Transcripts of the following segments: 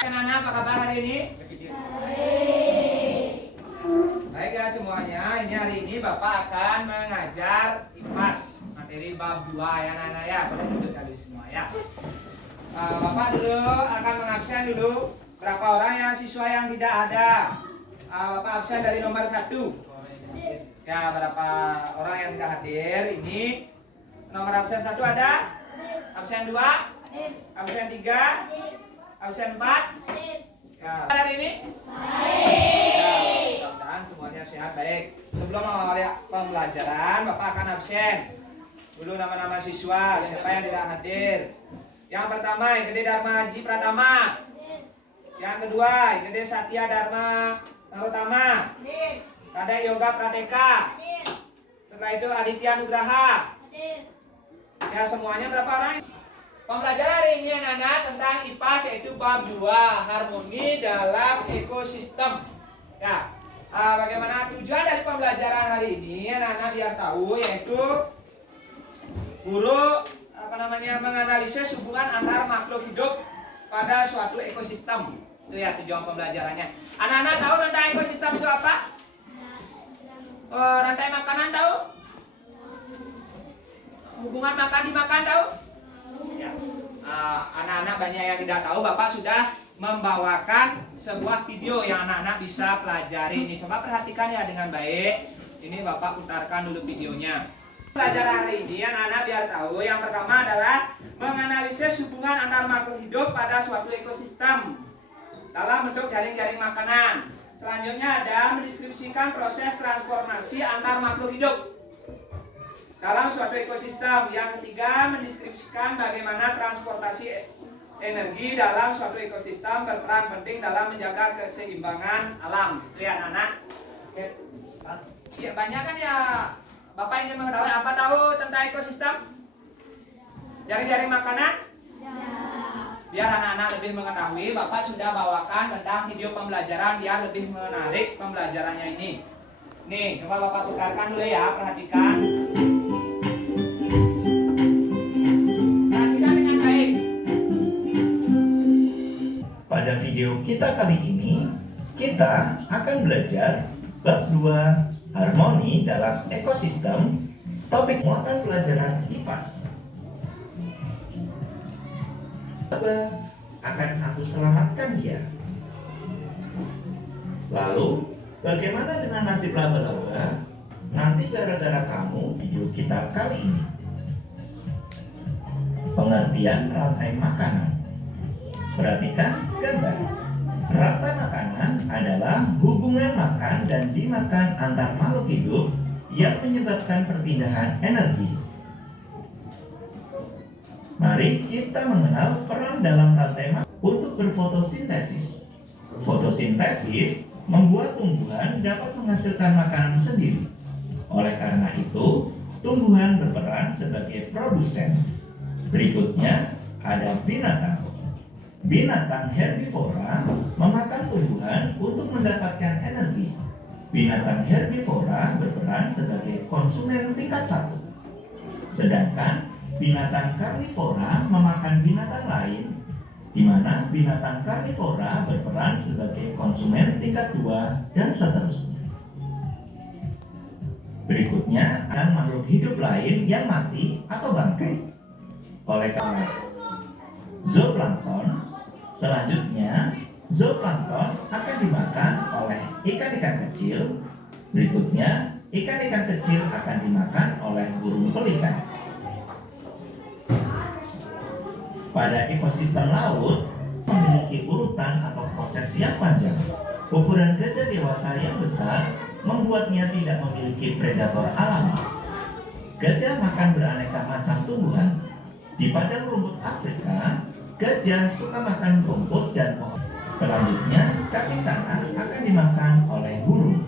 Anak-anak, apa kabar hari ini? Baik ya semuanya, ini hari ini Bapak akan mengajar IPAS materi bab 2 ya anak-anak ya. Boleh duduk dulu semua ya. Bapak dulu akan mengabsen dulu berapa orang yang siswa yang tidak ada. Bapak absen dari nomor 1. Ya, berapa orang yang tidak hadir ini. Nomor absen 1 ada? Absen 2? Absen 3? Absen 4? Ya, hari ini? Ya, mudah-mudahan semuanya sehat baik. Sebelum memulai pembelajaran, Bapak akan absen dulu nama-nama siswa, siapa yang tidak hadir. Yang pertama, Igede Dharma Haji Pratama. Yang kedua, Igede Satya Dharma Narotama. Kadek Yoga Prateka. Setelah itu Aditya Nugraha. Ya, semuanya berapa orang? Pembelajaran hari ini anak-anak tentang IPAS yaitu bab 2 harmoni dalam ekosistem. Ya, bagaimana tujuan dari pembelajaran hari ini anak-anak biar tahu yaitu guru menganalisis hubungan antar makhluk hidup pada suatu ekosistem. Itu ya tujuan pembelajarannya. Anak-anak tahu tentang ekosistem itu apa? Rantai makanan tahu? Hubungan makan dimakan tahu? Ya. Anak-anak banyak yang tidak tahu, Bapak sudah membawakan sebuah video yang anak-anak bisa pelajari. Ini coba perhatikan ya dengan baik. Ini Bapak putarkan dulu videonya. Pelajaran hari ini anak-anak biar tahu yang pertama adalah menganalisis hubungan antar makhluk hidup pada suatu ekosistem dalam bentuk jaring-jaring makanan. Selanjutnya ada mendeskripsikan proses transformasi antar makhluk hidup dalam suatu ekosistem. Yang ketiga, mendeskripsikan bagaimana transportasi energi dalam suatu ekosistem berperan penting dalam menjaga keseimbangan alam. Lihat anak. Ya, banyak kan ya Bapak ingin mengetahui apa tahu tentang ekosistem? Jaring-jaring makanan? Ya. Biar anak-anak lebih mengetahui, Bapak sudah bawakan tentang video pembelajaran biar lebih menarik pembelajarannya ini. Nih, coba Bapak putarkan dulu ya, perhatikan. Pada video kita kali ini, kita akan belajar bab 2 harmoni dalam ekosistem, topik muatan pelajaran IPAS. Apa akan aku selamatkan dia? Lalu, bagaimana dengan nasib laba-laba? Nanti gara-gara kamu video kita kali ini. Pengertian rantai makanan. Perhatikan gambar. Rantai makanan adalah hubungan makan dan dimakan antar makhluk hidup yang menyebabkan perpindahan energi. Mari kita mengenal peran dalam rantai makanan untuk berfotosintesis. Fotosintesis membuat tumbuhan dapat menghasilkan makanan sendiri. Oleh karena itu, tumbuhan berperan sebagai produsen. Berikutnya ada binatang. Binatang herbivora memakan tumbuhan untuk mendapatkan energi. Binatang herbivora berperan sebagai konsumen tingkat 1. Sedangkan binatang karnivora memakan binatang lain, di mana binatang karnivora berperan sebagai konsumen tingkat 2 dan seterusnya. Berikutnya ada makhluk hidup lain yang mati atau bangkai. Oleh karena zooplankton, selanjutnya zooplankton akan dimakan oleh ikan-ikan kecil. Berikutnya, ikan-ikan kecil akan dimakan oleh burung pelikan. Pada ekosistem laut memiliki urutan atau proses yang panjang. Ukuran gajah dewasa yang besar membuatnya tidak memiliki predator alami. Gajah makan beraneka macam tumbuhan. Di padang rumput Afrika, gajah suka makan rumput dan pohon. Selanjutnya, cacing tanah akan dimakan oleh burung.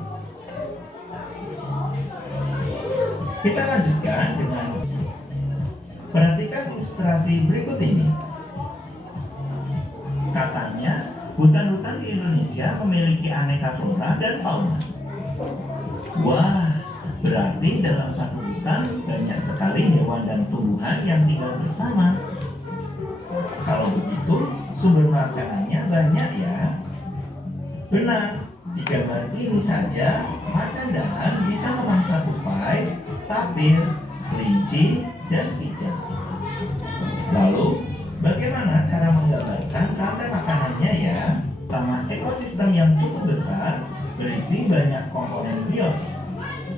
Kita lanjutkan dengan perhatikan ilustrasi berikut ini. Katanya, hutan-hutan di Indonesia memiliki aneka flora dan fauna. Wah, berarti dalam satu hutan banyak sekali hewan dan tumbuhan yang tinggal bersama. Kalau begitu, sumber makanannya banyak ya. Benar, di gambar ini saja macan dahan bisa memangsa tupai, tapir, kelinci, dan ikan. Lalu, bagaimana cara menggambarkan rantai makanannya ya? Pertama, ekosistem yang cukup besar berisi banyak komponen biotik.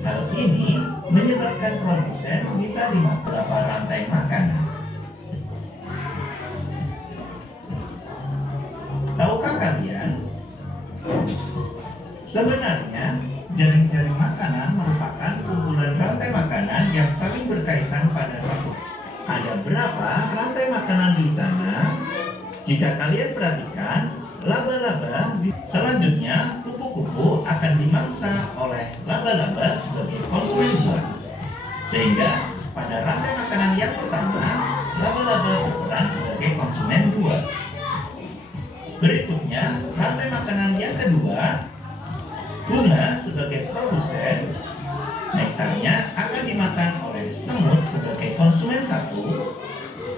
Hal ini menyebabkan produsen bisa dimakan beberapa rantai makanan. Tahukah kalian? Sebenarnya, jaring-jaring makanan merupakan kumpulan rantai makanan yang saling berkaitan pada satu. Ada berapa rantai makanan di sana? Jika kalian perhatikan, laba-laba selanjutnya kupu-kupu akan dimangsa oleh laba-laba sebagai konsumen buah. Sehingga pada rantai makanan yang pertama, laba-laba berperan sebagai konsumen buah. Berikutnya, rantai makanan yang kedua, bunga sebagai produsen. Nektarnya akan dimakan oleh semut sebagai konsumen satu.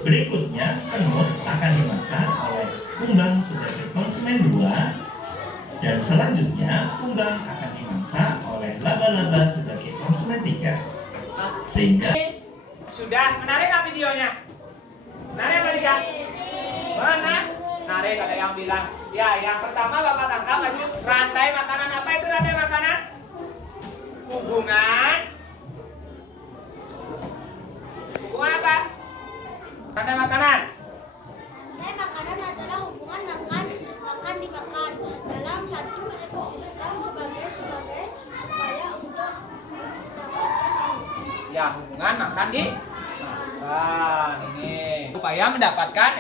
Berikutnya, semut akan dimakan oleh kumbang sebagai konsumen dua. Dan selanjutnya, kumbang akan dimangsa oleh laba-laba sebagai konsumen tiga. Sehingga sudah menarik nggak videonya? Menarik nggak Dika? Menarik, ada yang bilang. Ya, yang pertama Bapak tangkap lagi rantai makanan. Apa itu rantai makanan? Hubungan apa? Rantai makanan. Rantai makanan adalah hubungan makan dimakan dalam satu ekosistem sebagai upaya untuk mendapatkan Ya, hubungan makan di makan. Ini upaya mendapatkan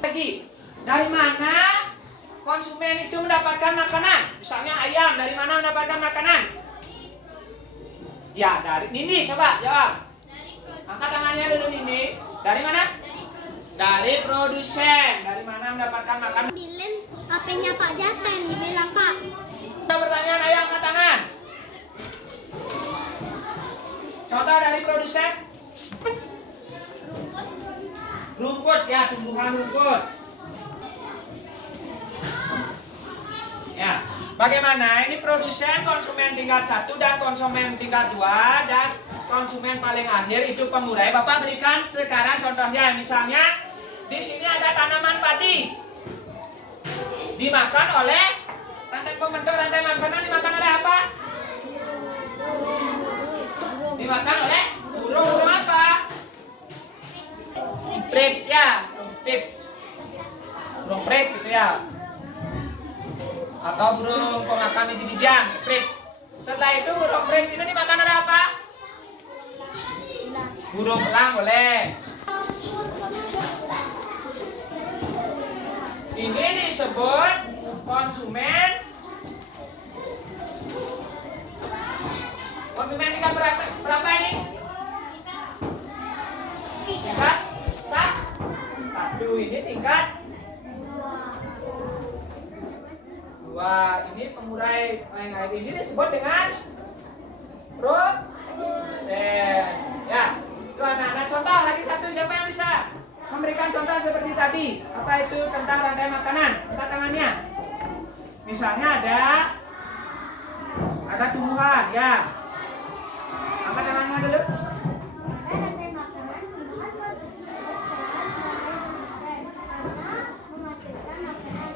lagi. Dari mana konsumen itu mendapatkan makanan? Misalnya ayam, dari mana mendapatkan makanan? Ya, dari Nindi, coba jawab. Angkat tangannya dulu Nindi. Dari mana? Dari produsen. Dari mana mendapatkan makanan? Bilin HP-nya Pak Jaten, dibilang Pak. Ada pertanyaan, ayo angkat tangan. Contoh dari produsen? Rumput ya, tumbuhan rumput. Ya, bagaimana ini produsen, konsumen tingkat 1 dan konsumen tingkat 2 dan konsumen paling akhir itu pengurai. Bapak berikan sekarang contohnya, misalnya di sini ada tanaman padi. Dimakan oleh rantai pembentuk rantai makanan, dimakan oleh apa? Dimakan oleh burung apa? Prit ya, prit. Burung prit gitu ya. Atau burung pemakan biji-bijian, prit. Setelah itu burung prit itu dimakan oleh apa? Burung elang boleh. Ini disebut konsumen. Konsumen tingkat berapa ini? Tingkat 1. Ini tingkat 2. Ini pengurai lain-lain. Ini disebut dengan produsen. Ya, itu anak-anak. Contoh lagi satu, siapa yang bisa memberikan contoh seperti tadi? Apa itu tentang rantai makanan? Angkat tangannya. Misalnya ada tumbuhan, ya. Angkat tangannya dulu. Rantai makanan tumbuhan berperan sebagai produsen karena menghasilkan makanan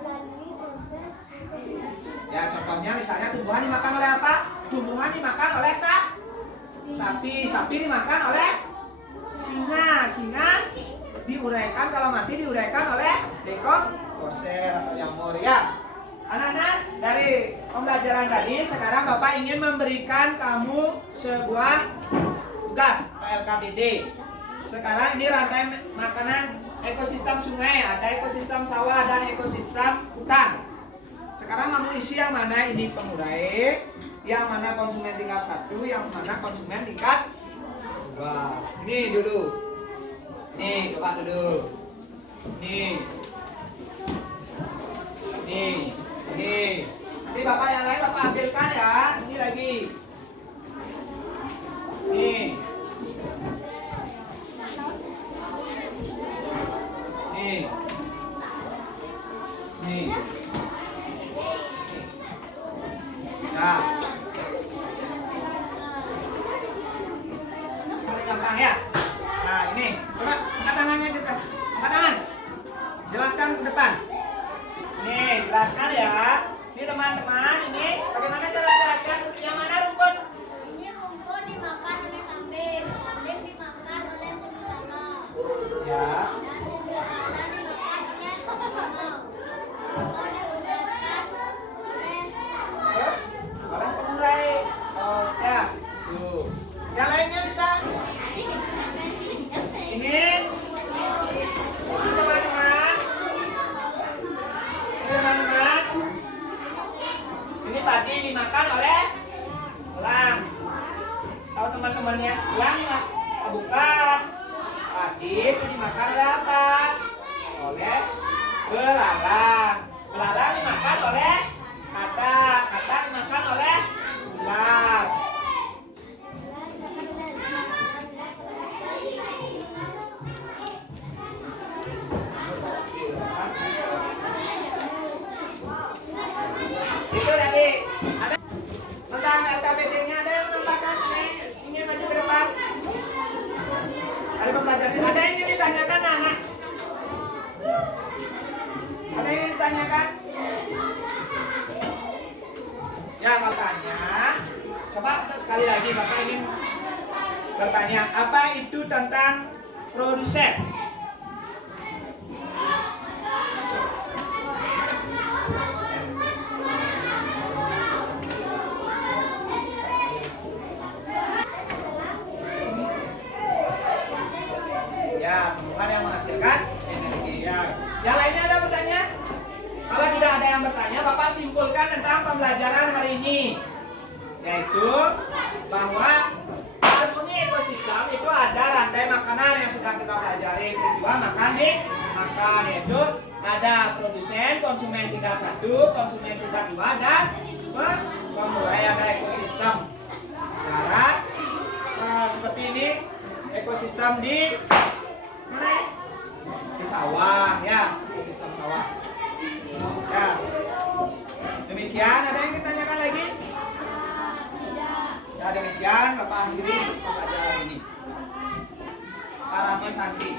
melalui proses fotosintesa. Ya, contohnya misalnya tumbuhan dimakan oleh apa? Tumbuhan dimakan oleh sapi. Sapi dimakan oleh singa diuraikan, kalau mati diuraikan oleh dekomposer atau jamur ya. Anak-anak, dari pembelajaran tadi sekarang Bapak ingin memberikan kamu sebuah tugas atau LKPD. Sekarang ini rantai makanan ekosistem sungai, ada ekosistem sawah dan ekosistem hutan. Sekarang kamu isi yang mana ini pengurai, yang mana konsumen tingkat 1, yang mana konsumen tingkat 2. Ini dulu. Nih, coba dulu. Nih. Ini. Nanti Bapak yang lain Bapak ambilkan ya. Ini lagi. Nah, paling gampang ya. Nah ini, coba angkat tangannya juga. Angkat tangan. Jelaskan ke depan. Nih, jelaskan ya. Ini teman-teman, ini bagaimana cara jelaskan yang mana rumput? Ini rumput dimakan oleh kambing. Kambing dimakan oleh serigala. Ya. Dan serigala dimakan oleh harimau. Harimau diudahkan oleh Oleh pengurai. Oh, ya. Tuh. Yang lainnya bisa. Ini teman-teman. Teman-teman. Ini padi dimakan oleh elang. Tahu teman-temannya? Elang ya? Oh, bukan. Padi itu dimakan oleh apa? Oleh belalang. Belalang dimakan oleh katak. Katak dimakan oleh ular. Itu tadi. Ada tentang LKPD-nya ada yang menambahkan? Ini maju ke depan. Ada pembelajaran. Ada yang ingin ditanyakan anak? Ada yang ingin ditanyakan? Ya, makanya coba sekali lagi Bapak ingin bertanya, apa itu tentang produsen? Ya, tumbuhan yang menghasilkan energi. Ya. Yang lainnya ada bertanya? Kalau tidak ada yang bertanya, Bapak simpulkan tentang pembelajaran hari ini, yaitu bahwa di ekosistem itu ada rantai makanan yang sudah kita pelajari, peristiwa makan di makan, yaitu ada produsen, konsumen tinggal satu, konsumen tinggal dua, dan pemurai. Ada ekosistem darat seperti ini, ekosistem di mana ya? Di sawah ya, ekosistem sawah. Ya, demikian. Ada yang ditanyakan lagi? Ya, demikian Bapak akhiri pembelajaran ini. Para Santi.